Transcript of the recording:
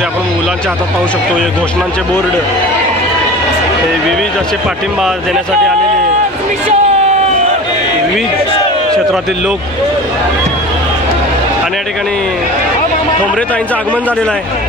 वरती आपण मुलांच्या हातात पाहू शकतो हे घोषणांचे बोर्ड, हे विविध असे पाठिंबा देण्यासाठी आलेले विविध क्षेत्रातील लोक आणि या ठिकाणी ठोंबरे ताईंचं आगमन झालेलं आहे।